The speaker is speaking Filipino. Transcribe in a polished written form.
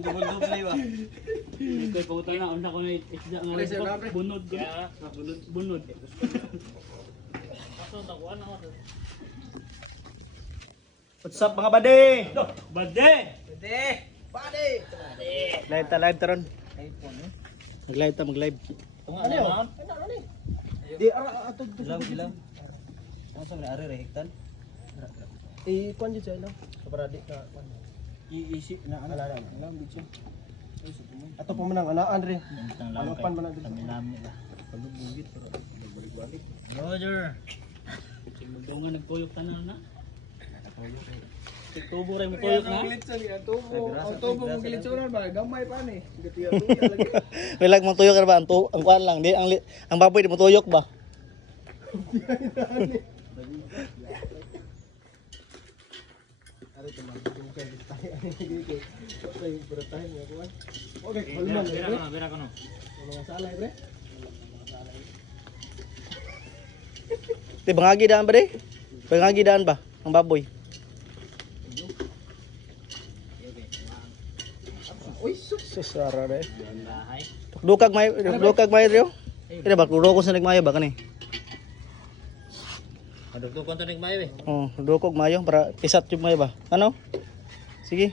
Double ba? Ikaw pauta na, unsa ko na isda nga bunod ka. Bunod. What's up mga bade? Bade! Live ta ron. Mag-live ta, mag-live. Ano yun? Di, ato. Ilaw. Ano sa mga ari, rehektan? Kuan jud sa ilo. Kaparadi ka. Iisip na ano? Alam bitso. Ato pa manang anaan re. Ano pan man na Lami na. Pagbugit pero balik-balik. Roger! Magdungan nagtuyok ka na. Tubo rin mo tuyok na. Tubo mo gilitsuran ba? Gamay pa ni. Gatiya-tuya lagi. Wilag mong tuyok ba ang kuan lang di ang baboy di mo tuyok ba? Ari teman, bukan tayo ani gigi. Okay, bertahan ya kuan. Okay, kaluman na. Bira ko no. Mga salay bre. Di bangagi daan ba di? Bangagi daan ba ang baboy? Uy, sus. Susara de. Bahay. Dukag may rio. Ina ba kuro ko sa nagmayo ba kani? Adugtog ko to ning mayo eh. Oh, dukog mayo para pisat yung mayo ba? Ano? Sige.